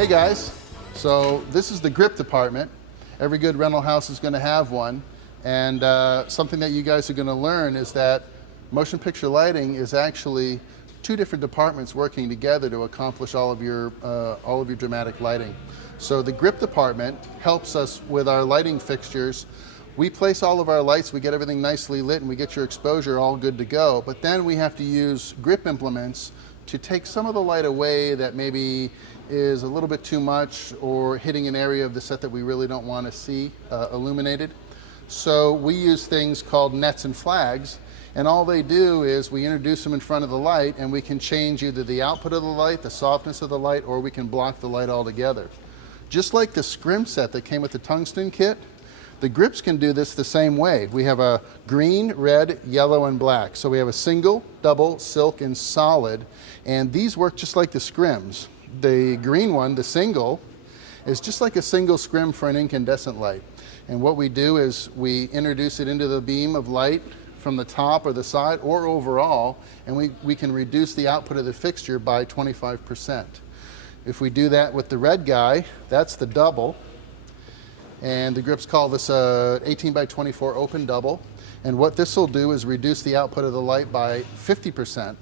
Hey guys, so this is the grip department. Every good rental house is going to have one, and something that you guys are going to learn is that motion picture lighting is actually two different departments working together to accomplish all of your dramatic lighting. So the grip department helps us with our lighting fixtures. We place all of our lights, we get everything nicely lit, and we get your exposure all good to go. But then we have to use grip implements to take some of the light away that maybe is a little bit too much or hitting an area of the set that we really don't want to see illuminated. So we use things called nets and flags, and all they do is we introduce them in front of the light, and we can change either the output of the light, the softness of the light, or we can block the light altogether. Just like the scrim set that came with the tungsten kit, the grips can do this the same way. We have a green, red, yellow, and black. So we have a single, double, silk, and solid, and these work just like the scrims. The green one, the single, is just like a single scrim for an incandescent light. And what we do is we introduce it into the beam of light from the top or the side or overall, and we can reduce the output of the fixture by 25%. If we do that with the red guy, that's the double. And the grips call this a 18 by 24 open double. And what this will do is reduce the output of the light by 50%,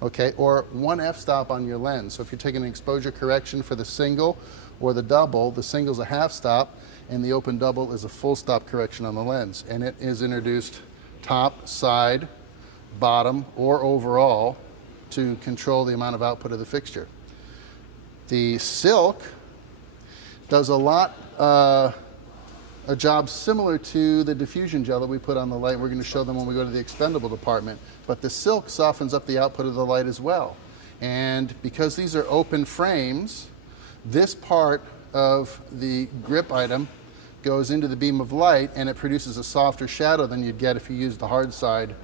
okay, or 1 f-stop on your lens. So if you're taking an exposure correction for the single or the double, the single's a half stop and the open double is a full stop correction on the lens. And it is introduced top, side, bottom, or overall to control the amount of output of the fixture. The silk does a job similar to the diffusion gel that we put on the light. We're going to show them when we go to the expendable department. But the silk softens up the output of the light as well. And because these are open frames, this part of the grip item goes into the beam of light, and it produces a softer shadow than you'd get if you used the hard side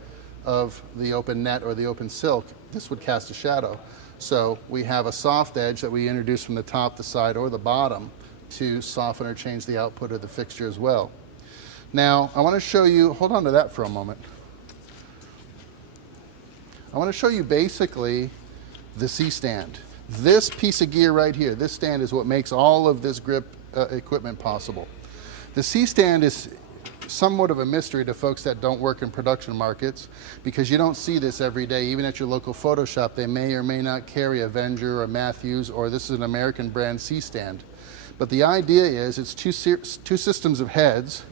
of the open net or the open silk. This would cast a shadow. So we have a soft edge that we introduce from the top, the side, or the bottom to soften or change the output of the fixture as well. Now, I want to show you, hold on to that for a moment. I want to show you basically the C-stand. This piece of gear right here, this stand is what makes all of this grip equipment possible. The C-stand is somewhat of a mystery to folks that don't work in production markets because you don't see this every day. Even at your local photo shop, they may or may not carry Avenger or Matthews, or this is an American brand C-stand. But the idea is it's two systems of heads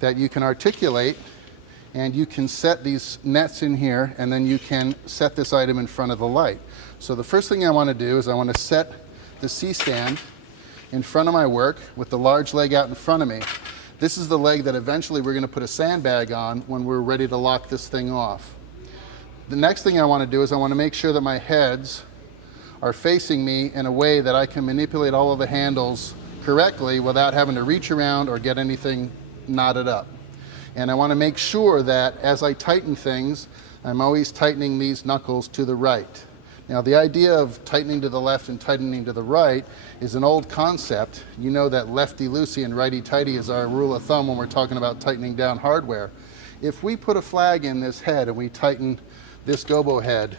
that you can articulate, and you can set these nets in here, and then you can set this item in front of the light. So the first thing I want to do is I want to set the C-stand in front of my work with the large leg out in front of me. This is the leg that eventually we're going to put a sandbag on when we're ready to lock this thing off. The next thing I want to do is I want to make sure that my heads are facing me in a way that I can manipulate all of the handles correctly without having to reach around or get anything knotted up. And I want to make sure that as I tighten things, I'm always tightening these knuckles to the right. Now, the idea of tightening to the left and tightening to the right is an old concept. You know that lefty-loosey and righty-tighty is our rule of thumb when we're talking about tightening down hardware. If we put a flag in this head and we tighten this gobo head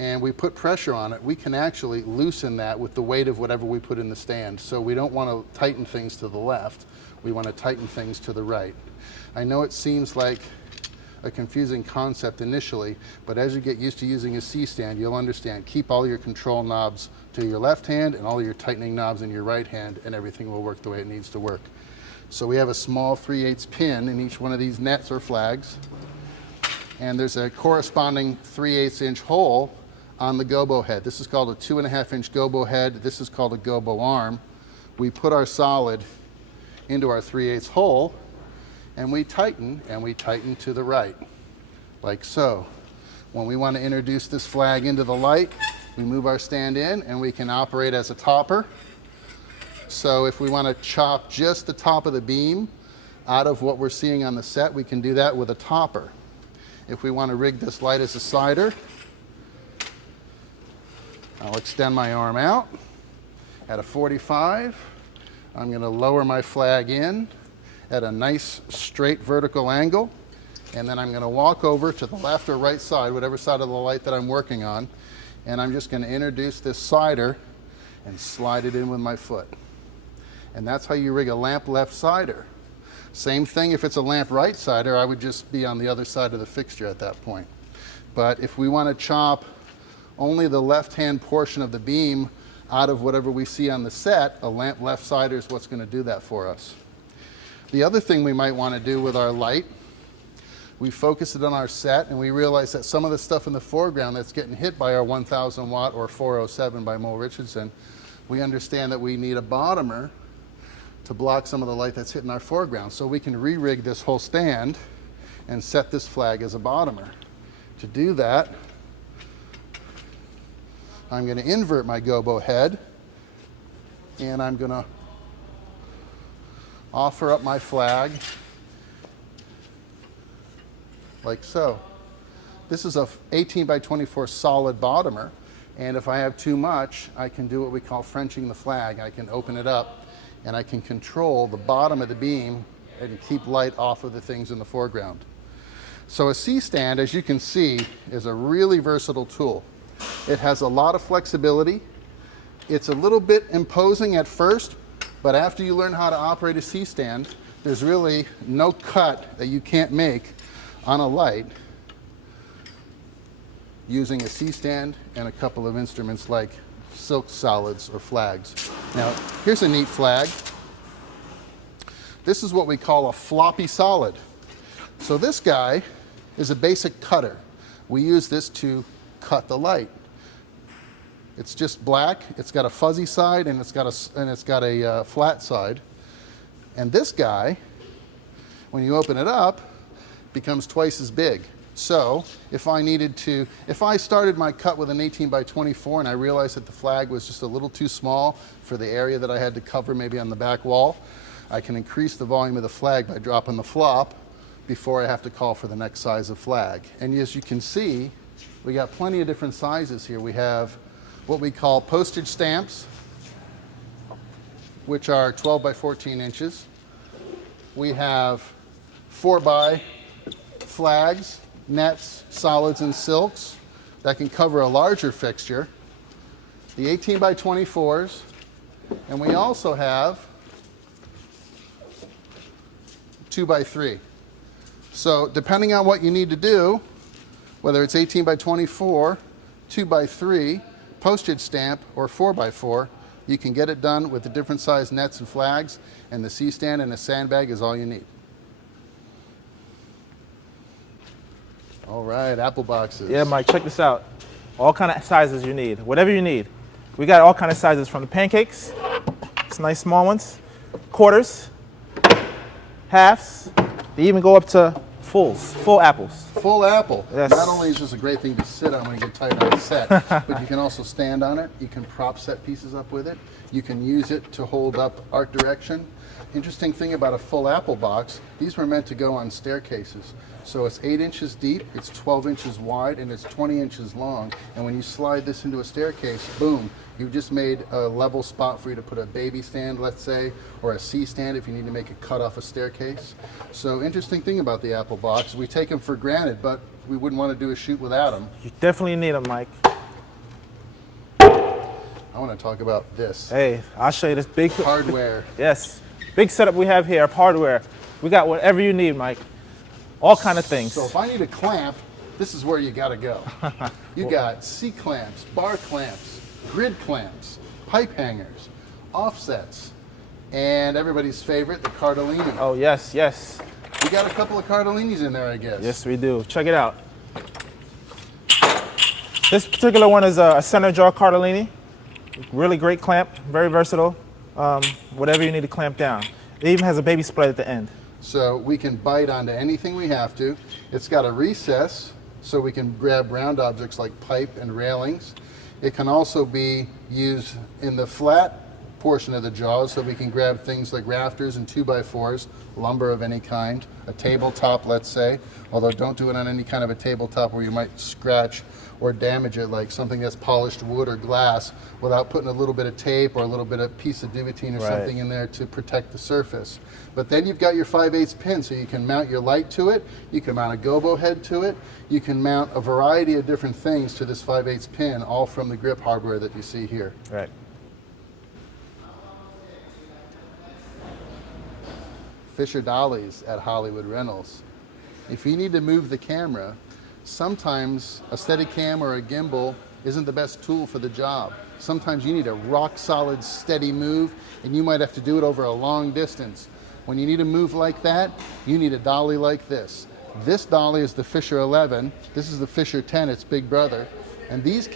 and we put pressure on it, we can actually loosen that with the weight of whatever we put in the stand. So we don't want to tighten things to the left, we want to tighten things to the right. I know it seems like a confusing concept initially, but as you get used to using a C-stand, you'll understand. Keep all your control knobs to your left hand and all your tightening knobs in your right hand, and everything will work the way it needs to work. So we have a small 3/8 pin in each one of these nets or flags, and there's a corresponding 3/8 inch hole on the gobo head. This is called a 2.5 inch gobo head. This is called a gobo arm. We put our solid into our 3/8 hole, and we tighten to the right, like so. When we want to introduce this flag into the light, we move our stand in, and we can operate as a topper. So if we want to chop just the top of the beam out of what we're seeing on the set, we can do that with a topper. If we want to rig this light as a sider, I'll extend my arm out at a 45. I'm going to lower my flag in at a nice straight vertical angle, and then I'm going to walk over to the left or right side, whatever side of the light that I'm working on, and I'm just going to introduce this slider and slide it in with my foot. And that's how you rig a lamp left-sider. Same thing if it's a lamp right-sider, I would just be on the other side of the fixture at that point. But if we want to chop only the left-hand portion of the beam out of whatever we see on the set, a lamp left-sider is what's going to do that for us. The other thing we might want to do with our light, we focus it on our set and we realize that some of the stuff in the foreground that's getting hit by our 1000 watt or 407 by Mo Richardson, we understand that we need a bottomer to block some of the light that's hitting our foreground. So we can re-rig this whole stand and set this flag as a bottomer. To do that, I'm going to invert my gobo head and I'm going to offer up my flag like so. This is a 18 by 24 solid bottomer, and if I have too much, I can do what we call Frenching the flag. I can open it up and I can control the bottom of the beam and keep light off of the things in the foreground. So a C-stand, as you can see, is a really versatile tool. It has a lot of flexibility. It's a little bit imposing at first, but after you learn how to operate a C-stand, there's really no cut that you can't make on a light using a C-stand and a couple of instruments like silk solids or flags. Now, here's a neat flag. This is what we call a floppy solid. So this guy is a basic cutter. We use this to cut the light. It's just black, it's got a fuzzy side, and it's got a flat side. And this guy, when you open it up, becomes twice as big. So if I started my cut with an 18 by 24 and I realized that the flag was just a little too small for the area that I had to cover maybe on the back wall, I can increase the volume of the flag by dropping the flop before I have to call for the next size of flag. And as you can see, we got plenty of different sizes here. We have what we call postage stamps, which are 12 by 14 inches. We have 4 by flags, nets, solids, and silks that can cover a larger fixture. The 18 by 24s, and we also have 2 by 3. So depending on what you need to do, whether it's 18 by 24, 2 by 3, postage stamp, or 4 by 4, you can get it done with the different size nets and flags, and the C-stand and a sandbag is all you need. All right, apple boxes. Yeah, Mike, check this out. All kind of sizes you need, whatever you need. We got all kind of sizes from the pancakes, it's nice small ones, quarters, halves. They even go up to full apples. Full apple. Yes. Not only is this a great thing to sit on when you get tight on the set, but you can also stand on it. You can prop set pieces up with it. You can use it to hold up art direction. Interesting thing about a full apple box, these were meant to go on staircases. So it's 8 inches deep, it's 12 inches wide, and it's 20 inches long. And when you slide this into a staircase, boom, you've just made a level spot for you to put a baby stand, let's say, or a C-stand if you need to make a cut off a staircase. So interesting thing about the apple box, we take them for granted, but we wouldn't want to do a shoot without them. You definitely need them, Mike. I want to talk about this. Hey, I'll show you this big hardware. Yes, big setup we have here of hardware. We got whatever you need, Mike. All kind of things. So if I need a clamp, this is where you got to go. You got C-clamps, bar clamps, grid clamps, pipe hangers, offsets, and everybody's favorite, the Cardellini. Oh, yes, yes. We got a couple of Cardellinis in there, I guess. Yes, we do. Check it out. This particular one is a center jaw Cardellini. Really great clamp, very versatile. Whatever you need to clamp down. It even has a baby split at the end. So we can bite onto anything we have to. It's got a recess, so we can grab round objects like pipe and railings. It can also be used in the flat portion of the jaws so we can grab things like rafters and 2x4s, lumber of any kind, a tabletop, let's say, although don't do it on any kind of a tabletop where you might scratch or damage it, like something that's polished wood or glass, without putting a little bit of tape or a little bit of piece of Duvetine or something in there to protect the surface. But then you've got your 5/8 pin, so you can mount your light to it, you can mount a gobo head to it, you can mount a variety of different things to this 5/8 pin, all from the grip hardware that you see here. Right. Fisher dollies at Hollywood Rentals. If you need to move the camera, sometimes a Steadicam or a gimbal isn't the best tool for the job. Sometimes you need a rock solid steady move, and you might have to do it over a long distance. When you need a move like that, you need a dolly like this. This dolly is the Fisher 11. This is the Fisher 10, its big brother. And these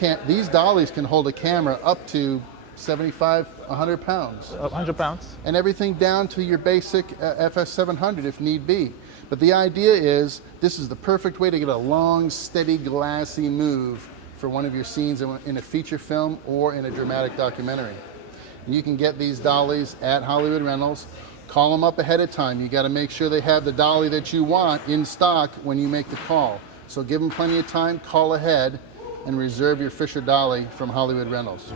dollies can hold a camera up to 75, 100 pounds. 100 pounds. And everything down to your basic FS700 if need be. But the idea is, this is the perfect way to get a long, steady, glassy move for one of your scenes in a feature film or in a dramatic documentary. And you can get these dollies at Hollywood Rentals. Call them up ahead of time. You got to make sure they have the dolly that you want in stock when you make the call. So give them plenty of time, call ahead, and reserve your Fisher dolly from Hollywood Rentals.